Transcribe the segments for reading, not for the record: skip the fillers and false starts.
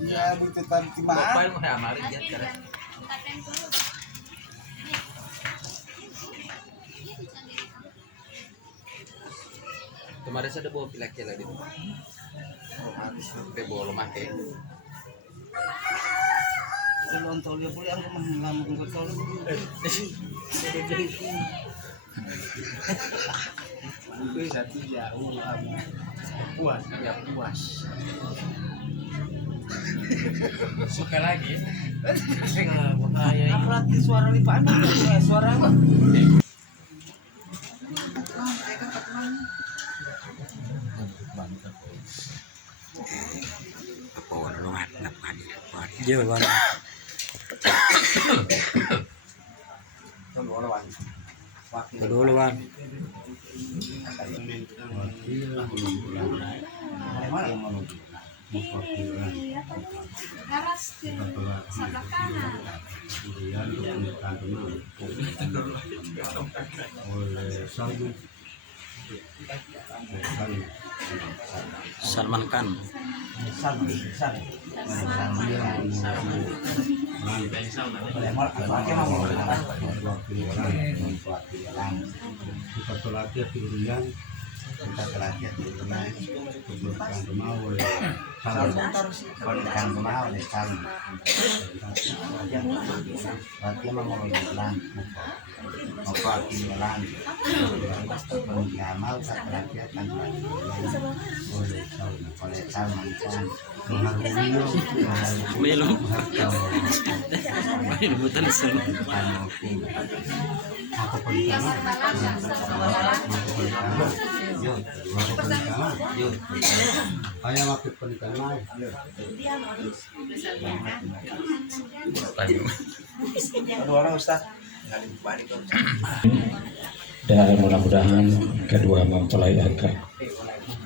Ya begitu tadi mah. Bapak mau amarin ya sekarang. Kemarin saya ada bawa pilaknya lagi. Otomatis kita bawa lemah ya. Kalau ontol ya boleh aku mengamun ke tol. Bisa jauh puas ya puas. Suka lagi. Bahaya. Apalagi suara lipan suara apa? Iya, Bang. Dulu, Bang. Laras ke sebelah kanan. Salman Khan. Belum. Ini bukan Salman. Ayah waktu pernikahan Aduh orang Ustaz. Dan mudah-mudahan kedua mempelai akan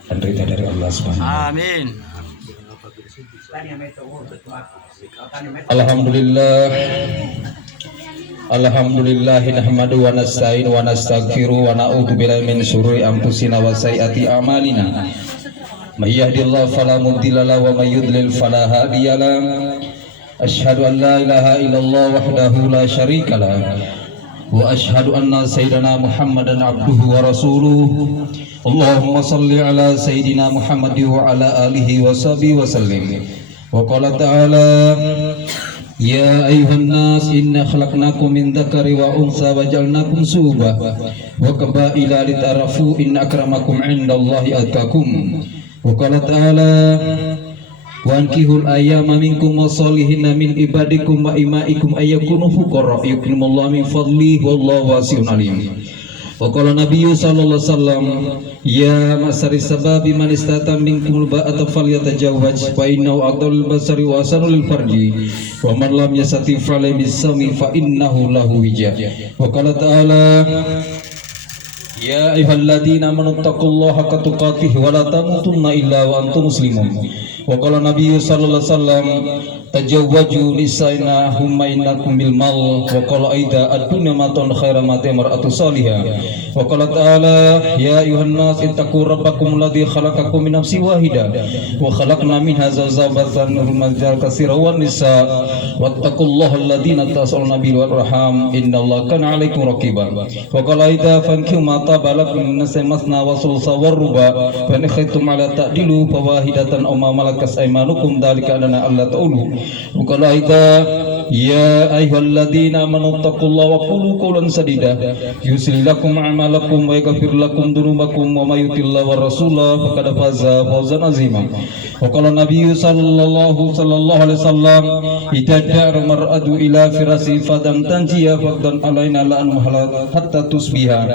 penderita dari Allah Subhanahu. Amin. Alhamdulillah. Alhamdulillahi nahmadu wa nasta'in wa nastaghfiru wa na'udzu billahi min syururi anfusina wa sayyiati a'malina. May yahdihillahu fala mudilla lahu wa may yudlil fala hadiya lahu. Asyhadu an la ilaha illallah wahdahu la syarika lah. Wa asyhadu anna sayyidana Muhammadan abduhu wa rasuluh. Allahumma salli ala sayyidina Muhammad wa ala alihi wa sahbihi wa sallim. Wa qala ta'ala Ya ayuhan nas inna khalaqnakum min dzakari wa unsa wa ja'alnakum syu'uban wa qabaila lita'arafu inna akramakum 'indallahi atqakum. Wa qala ta'ala wa ankihul ayyama minkum wassalihin min ibadikum wa imaikum ayyakunu fuqara yukrimullahu min fadlihi wallahu wasi'un alim. Wa qala nabiyyu sallallahu alaihi wasallam ya masari sababi man istata minkum ba'ata falyatajawwaj fa innahu aqdalul basari wa asanul farji wa man lam yastati falayhi bisami fa innahu lahu wija. Wa qala ta'ala ya ayyuhalladzina amanu taqullaha haqqa tuqatih wa la tamutunna illa wa antum muslimun. Wa qala nabiyyu sallallahu alaihi wasallam tajawwaju lisaina humma innakum bil mal wa qala aida ad-dunya matun khairan ma mar'atu salihah. Wa qala ta'ala ya ayuhan nas ittaqu rabbakum alladzi khalaqakum min nafsin wahidah wa khalaqna minha zawjaha wa ja'ala katsiran wan nisa wattaqullaha alladzina tasalluna bihi wal arham innallaha kana 'alaikum raqiban. Wa qala aida fankihu ma tabalakum min nasa masna wa sulsa war ruba fa in khaytum ala ta'dilu fawahidatan aw ma malakas aymanukum dzalika adana alla ta'ulu. Bukan aida ya ayyuhalladzina amanu taqullaha wa qulu qawlan sadida yuslih lakum a'malakum wa yaghfir lakum dhunubakum wa may yuti'illah wa rasulahu faqad faza fawzan azima. Wa qala nabiyyu sallallahu alaihi wasallam idza da'a mar'atu ila firasi fadan tanjiya faqdan alaina la an muhalat hatta tusbiha.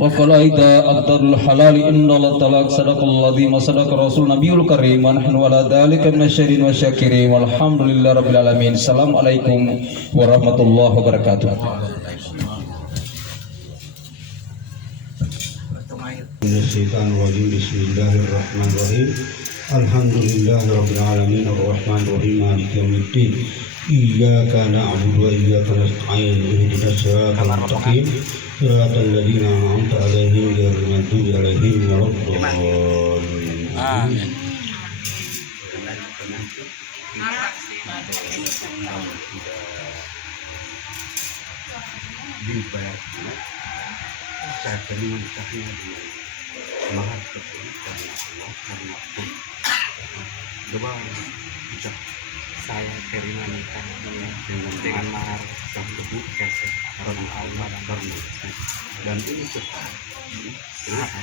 Wa qala aida afdalul halali innallaha ta'ala sadaqallahu wa sadaqa rasul nabiyul karim wa nahnu ala dzalika minasyirin wa syakirin walhamdulillahi rabbil alamin. Assalamualaikum warahmatullahi wabarakatuh. Bismillahirrahmanirrahim. Alhamdulillahirabbil alamin arrahmanirrahim maliki yaumiddin. Iyyaka na'budu wa iyyaka nasta'in ihdinas siratal mustaqim siratal ladzina an'amta 'alaihim ghairil maghdubi 'alaihim waladdallin. Amin. kamu tidak dibayar tunai, saya terima nikahnya dengan mahar tersebut karena Allah, karena pun coba ucap Saya terima nikah dengan mahar tersebut karena Allah karena dan ini cepat. Kenapa?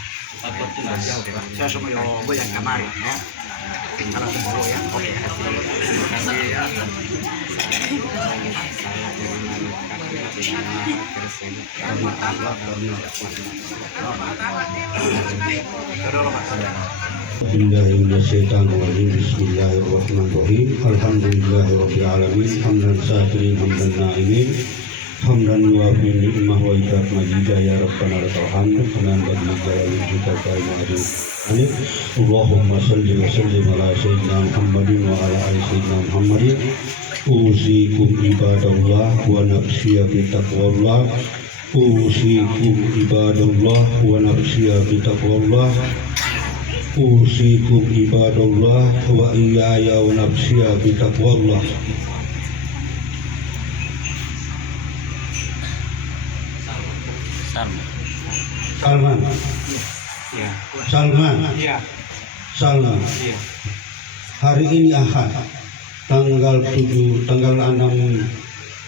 Saya semua yang kemarin ya. Kalau semua yang oke. Terima kasih ya. Saya terima nikah dengan mahar tersebut karena Allah Bismillahirrahmanirrahim. Alhamdulillahirabbil alamin. Hamdan syakirin hamdan na'imin. Hamdan yuwafi ni'mah wa idrak majidah ya Rabbana lakal hamd. Hanan bagi jalali kita kaimahdi. Amin. Allahumma salli wa sallim ala sayyidina Muhammadin wa ala ali sayyidina Muhammadin. Usikum ibadallah wa nafsiya bi taqwallah. Usikum ibadallah wa nafsiya bi taqwallah. Usikum ibadallah wa iyaya wa nafsiya bi taqwallah. Salman. Ya. Salman. Iya. Salman. Iya. Hari ini Ahad, tanggal 6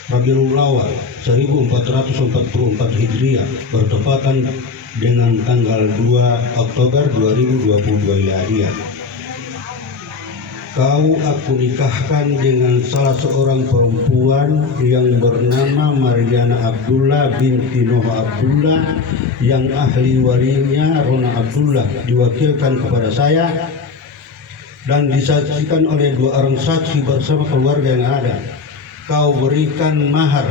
Rabiul Awal 1444 Hijriah bertepatan dengan tanggal 2 Oktober 2022 Ilahiyah. Kau aku nikahkan dengan salah seorang perempuan yang bernama Mariana Abdullah binti Nuh Abdullah, yang ahli walinya Rona Abdullah diwakilkan kepada saya dan disaksikan oleh 2 orang saksi bersama keluarga yang ada. Kau berikan mahar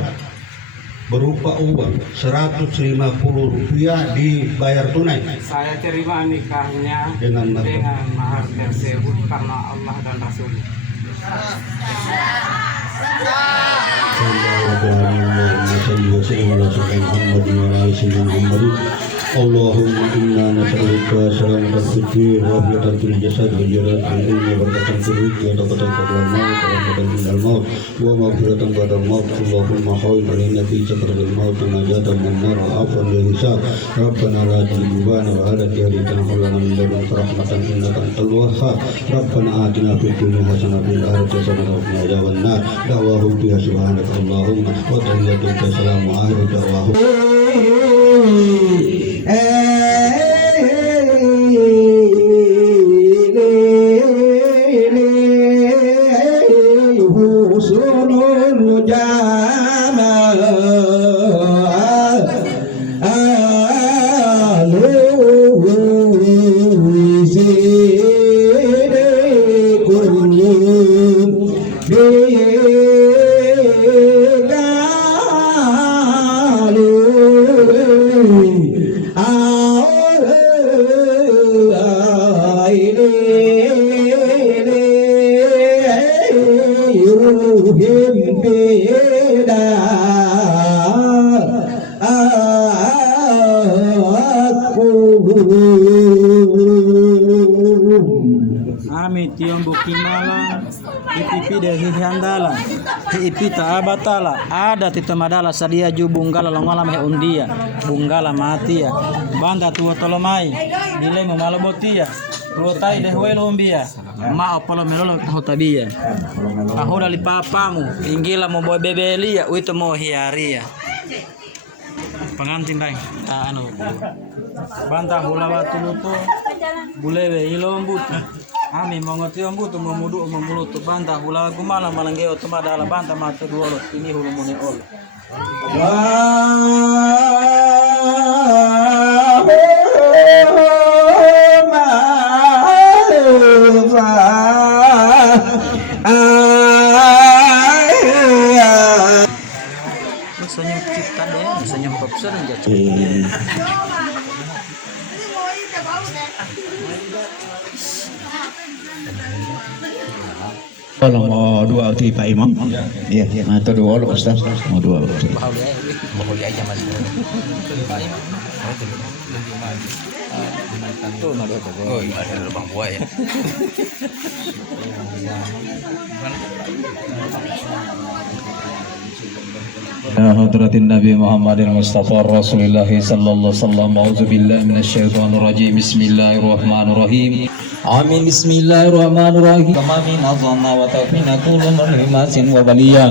berupa uang 150 rupiah dibayar tunai. Saya terima nikahnya Dengan mahar tersebut karena Allah dan Rasul. Allahumma inna nas'aluka salamatan fid wa afiatan fil jasad wa jaratan ilmi wa barakatan fil rizqi wa taqatan qabla al-maut wa rahmatan minal maut wa maghfiratan ba'dal maut. Allahumma hawwin alaina fi sakratil maut wa najatan minan nar wa afwan lil hisab. Rabbana la tuzigh wa la tahdina lana min ladunka rahmatan innaka antal wahhab. Rabbana atina fid dunya hasanah wa fil akhirati hasanah wa qina adzaban nar. Da'wahum fiha subhanaka Allahumma wa tahiyyatuhum assalamu akhiru da'wahum. Ami tiong bukimala ipipi dari hiandala ipita abatala ada tita madala sadia ju bunggala longola me undia bunggala matia banda tua tolomai dile mo malobotia rotai de huelo umbia ma opolo melolo hotabia ahoda li papamu inggila mo boy bebelia uito mo hiaria pengantin bang anu banta hulawa tuluto bulebe ilombut ami mongoti ombutu momudu momulutu banta hulawa gumala malangeo tumadala banta matu duolo ini hulu mone ol senyum cipta deh senyum popser aja Kalau mau doa untuk Pak Imam, iya, atau doa lo Ustaz, mau doa. Bahuli aja mas. Oh iya ada lubang buaya. Ya hadratin Nabi Muhammadin Mustafa Rasulullah sallallahu alaihi wasallam. A'udzubillahi minasyaitonir rajim. Bismillahirrahmanirrahim. Amin. Bismillahirrahmanirrahim. Kama min azanna wa tawfina kullu marhimatin wa baliyah.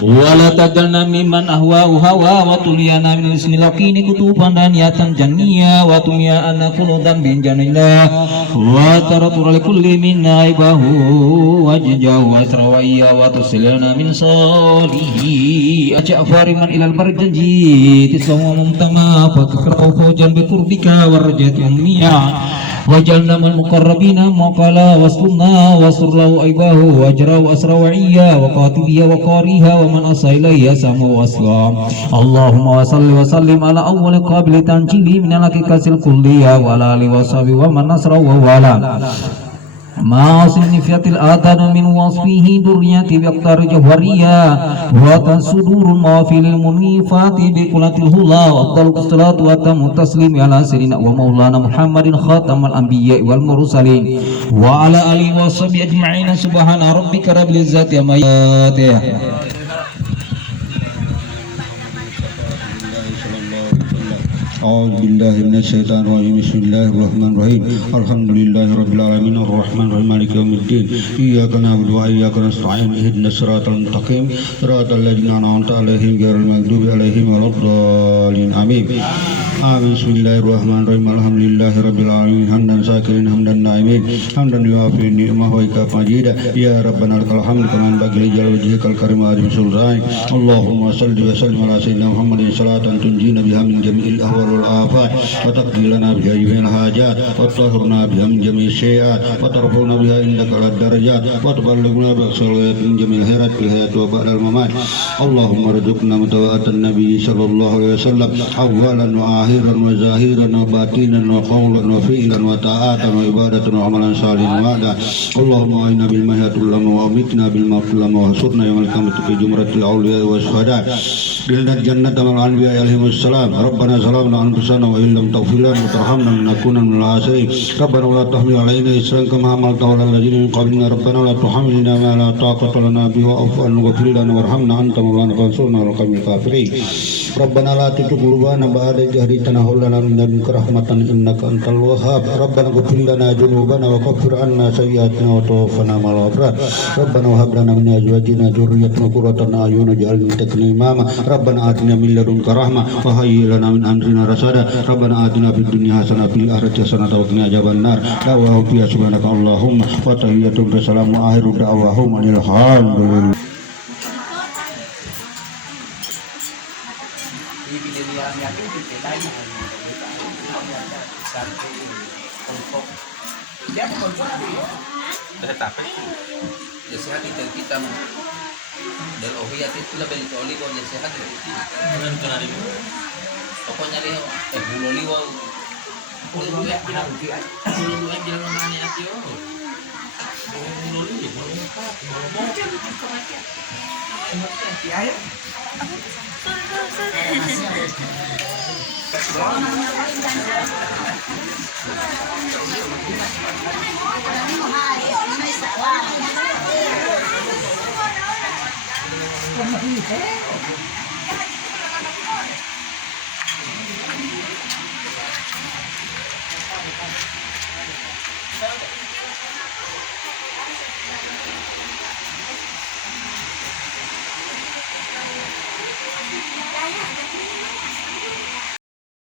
Wala tajalna mimman ahwa'u hawa wa tuliyana min ismilakini kutuban dan yatan janniyah wa tumiya anna kuludan bin janillah wa taratur likulli minna ibahu wa jajahu wa asrawaiya wa tusilana min salihi aja'fari man ilal barjanji tisawa mumtama fakikrau faujan bikurbika wa rajat umniyah wajalna man muqarrabina maqala waskunna wasurlahu aibahu wajrahu asrawaiya wa qatibiyya wa qariha wa man asailayya samu waslam. Allahumma wa sallim ala awwal qabil tanjili min al-hakikatil kulliyah wa ala alihi wa sahbihi wa man nasra wa wala ma sinifiatil adana min wasfihi durriyati biaqtar jawhariyah wa tasudurul mawafilil munifati bikulatil hula wa afdalus salatu wa tamu taslimi ala sayyidina wa maulana Muhammadin khatamal anbiya wal mursalin wa ala alihi wa sahbihi ajma'in. Subhana rabbika rabbil izzati amma yasifun. أعوذ بالله من الشيطان الرجيم بسم الله الرحمن الرحيم الحمد لله رب العالمين الرحمن الرحيم مالك يوم الدين إياك نعبد وإياك نستعين اهدنا الصراط المستقيم صراط الذين أنعمت عليهم غير المغضوب عليهم ولا الضالين آمين آمين بسم الله الرحمن الرحيم الحمد لله رب العالمين حمدا شاكرين حمدا نائمين حمدا يوافي النعمة ويكافئ مزيدا يا ربنا لك الحمد كما ينبغي لجلال وجهك الكريم وعظيم سلطانك اللهم صل وسلم على سيدنا محمد صلاة تنجينا بها من جميع الأهوال والآفات وتقضي لنا بها جميع الحاجات وتطهرنا بها من جميع السيئات وترفعنا بها عندك على الدرجات وتبلغنا بأقصى من جميع الخيرات في الحياة وبعد الممات اللهم ارزقنا متابعة النبي صلى الله عليه وسلم أولا وآخرا وظاهرا وباطنا وقولا وفعلا وطاعة وعبادة وعملا صالحا وعدا اللهم أعنا بالمحيا العلماء وأمتنا بالموت العلماء وحشرنا يوم القيامة في زمرة الأولياء والشهداء بلنا الجنة مع الأنبياء عليهم السلام ربنا ظلمنا أنفسنا وإن لم تغفر لنا وترحمنا لنكون من الخاسرين ربنا ولا تحمل علينا إصرا كما حملته على الذين من قبلنا ربنا ولا تحملنا ما لا طاقة لنا به واعف عنا واغفر لنا وارحمنا أنت مولانا فانصرنا على القوم الكافرين ربنا لا تزغ قلوبنا بعد إذ هديتنا وهب لنا من لدنك رحمة إنك أنت الوهاب ربنا اغفر لنا ذنوبنا وكفر عنا سيئاتنا وتوفنا مع الأبرار ربنا وهب لنا من أزواجنا ذريتنا قرة أعين واجعلنا للمتقين إماما ربنا آتنا من لدنك رحمة وهيئ لنا من أمرنا رشدا ربنا آتنا في الدنيا حسنة وفي الآخرة حسنة وقنا عذاب النار دعواهم فيها سبحانك اللهم وتحيتهم سلام وآخر دعواهم أن الحمد لله. Ya sehat itu kita dan ohiyat itu lebih toli kok ya sehat itu. Pokoknya dia bulu liwau. Bulu liwau jangan nanya hati oh. Bulu liwau Daya.